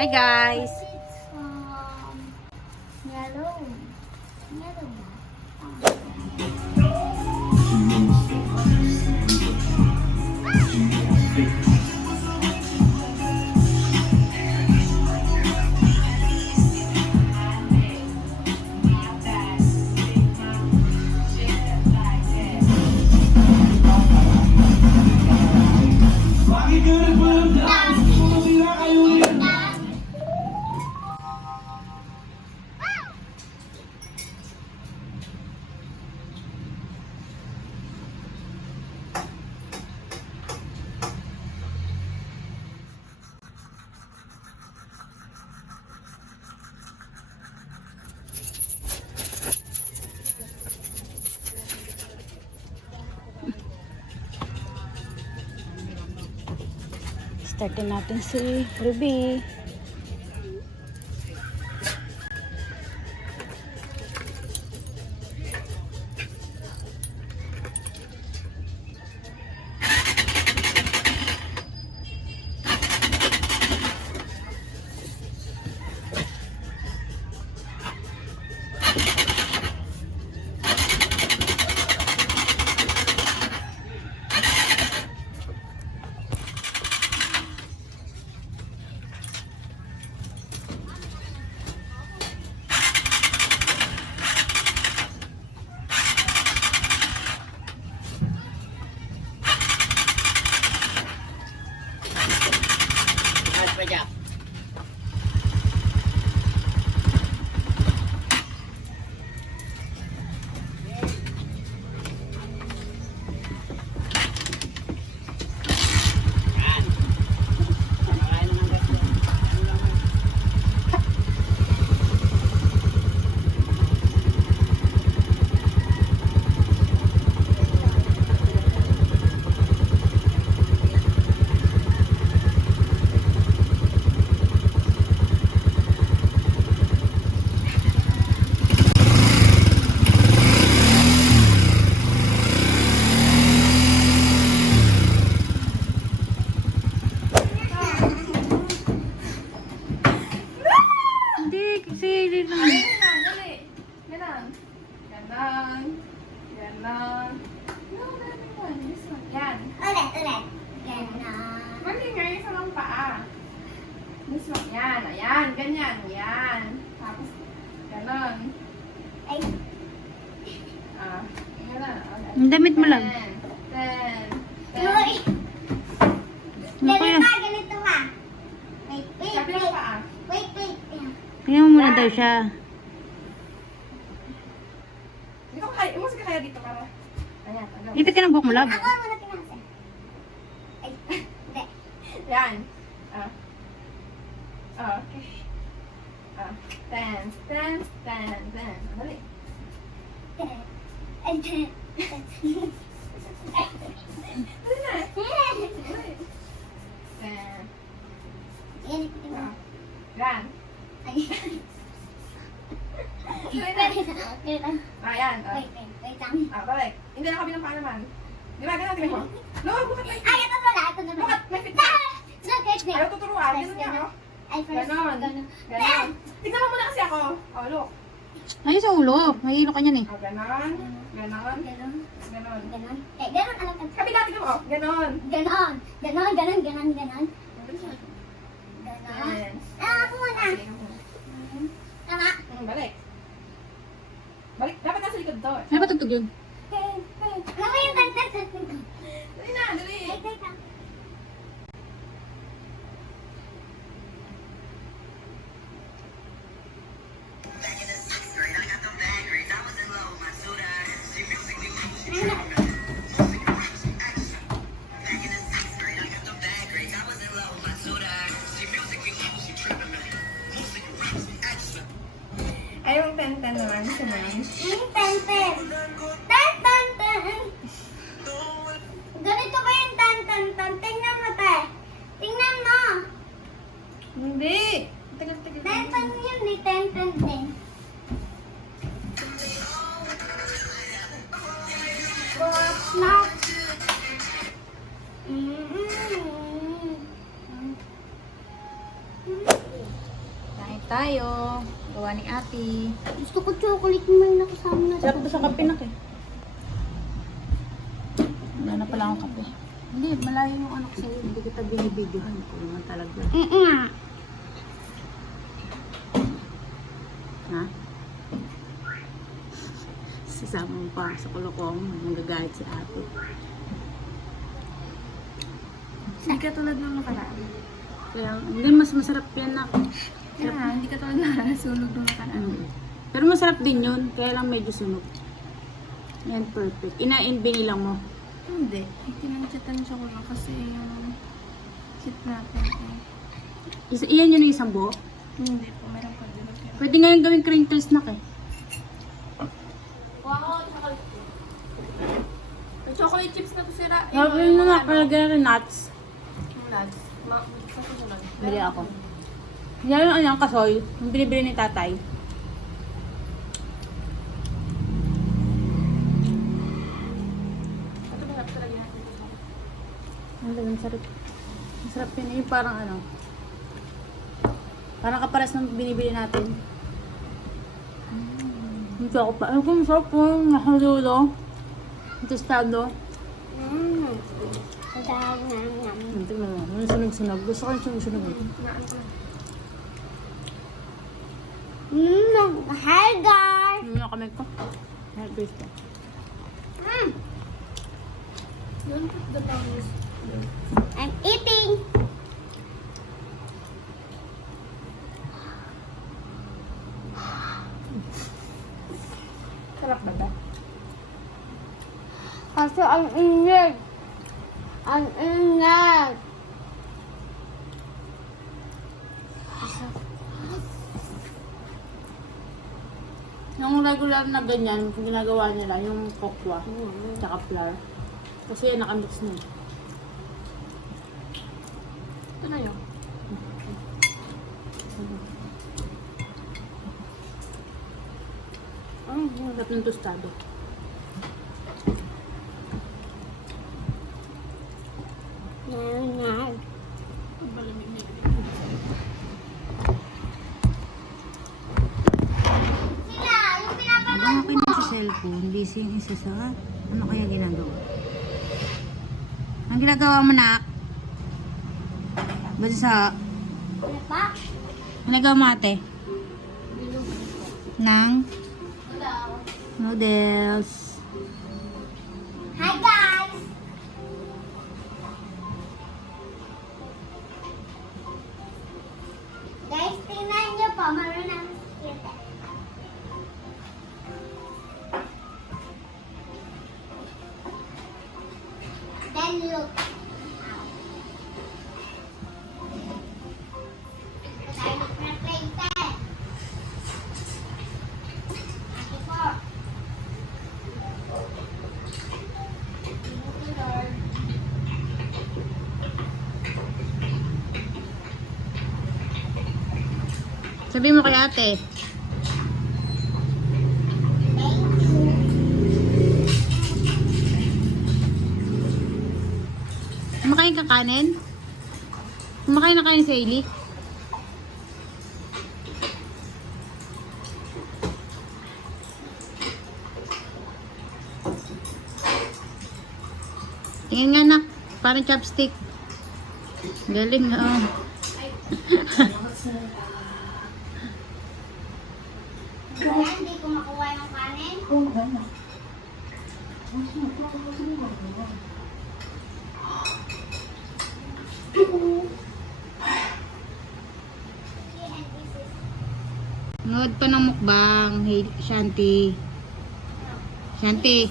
Hi guys! Yellow. Startin natin si Ruby. Yan, ayan, ganyan, yan. Tapos, ganon. Ay. Ganon. Ang damit mo lang. Uy! Ganito, ganito ka. Wait, wait, Sabi wait. mo pa Wait, wait. Tingnan mo muna daw siya. Hindi ko kaya, umus ka kaya dito para. Ayan, agaw. Ipit ka ng buhok mo, love. Ako muna pinasa. Ay, hindi. Yan. Okay. 10. Dali. Ay, Dali na. Dali. 10. yan, ito mo. Yan. Ay. Dali na. Ayan. Wait lang. Balik. Hindi na kabilang pa naman. Di ba? Ganun, tingnan mo. No, bukat may Ay, ito na. Ito na. Bukat may fit. Look at me. Ayaw tuturuan. Ganun nga, no? Ay, first. Ganon. Ganon. Tignan mo muna kasi ako. Oh, look. Ayun sa ulo. Mahilo ka niyan eh. Oh, ganon. Ganon. Ganon. Ganon. Ganon. Eh, ganon. Alam ka. Kabila, tignan mo. Ganon. Ganon. Ganon. Ganon. Ganon. Ganon. Ganon. Ayan. Ako muna. Tama. Balik. Balik. Dapat nasa likod to. Ano ba tugtog yun? Ano ba yung tantan? Dali na, dali. Wait, wait lang. Ay, yung 10 naman. Gusto mo yun? Tantan. Tantan. Ganito ba yung tantan? Tingnan mo, te. Tingnan mo. Hindi. Tagal-tagal. Tantan yun, may tantan din. Snap. tayo. Gawa ni ate. Gusto ko chocolate naman na kasama na. Sarap ba sa kape na eh? Wala na pala akong kape. Hindi, malayo yung anak sa'yo. Hindi kita binibidyohan. Ito naman talaga. Ha? Sasama mo pa sa kulokong. Magagayat si ate. Hindi ka tulad ng nakaraan. Kaya, hindi mas masarap yan na. Kaya hindi ka tulad na nasunog ng nakaraan. Pero masarap din yun. Kaya lang medyo sunog. Yan, perfect. Ina-envy lang mo. Hindi. Ikinanchatan siya ko lang kasi yung sit natin. Iyan yun yung isang buo. Hindi po, meron pa din. Pwede nga yung gawing crinkle snack eh. Wow, chocolate. Yung chocolate chips na kusira. Sabi mo nga pala rin nuts. Yung nuts. Sa susunod. Bili ako. Yan yung anyang kasoy. Yung binibili ni tatay. Ito ba talaga natin? Ang lagang sarap. Ang sarap yun. Yung parang ano. Parang kaparas ng binibili natin. Hindi ako pa. Ay, kung sarap po. Nakalulo. Tostado. Tingnan mo. Yung sunog-sunog. Gusto ko yung sunog-sunog. Tinaan ko na. Hi guys! Yung mga kamay ko. Ay, gusto. Don't put the brownies. I'm eating! Sarap ba ba? Kasi ang init! Ang init! Yung regular na ganyan, ginagawa nila, yung kokwa, tsaka flour. Kasi yan, nakamix na. Ito na yun. Ang sarap ng tostado. Sila, yung pinapanood Habang ako'y nasa cellphone, busy yung isa sa... Ano kaya ginagawa? Ang ginagawa mo, nak? Basta sa... Ano pa? Ang ginagawa mo, ate? Nang? Noodles. Hi guys! Guys, tingnan niyo po, maroon ang cute. Then look. Tayo na plate. Ate po. Sabi mo kay ate. Kumakain ka kanin? Kumakain na kanin sa Eli? Tingin nga nak, parang chopstick. Galing oh. Kaya hindi ko makuha yung kanin. Nood pa ng mukbang. Hey, Shanti. Shanti.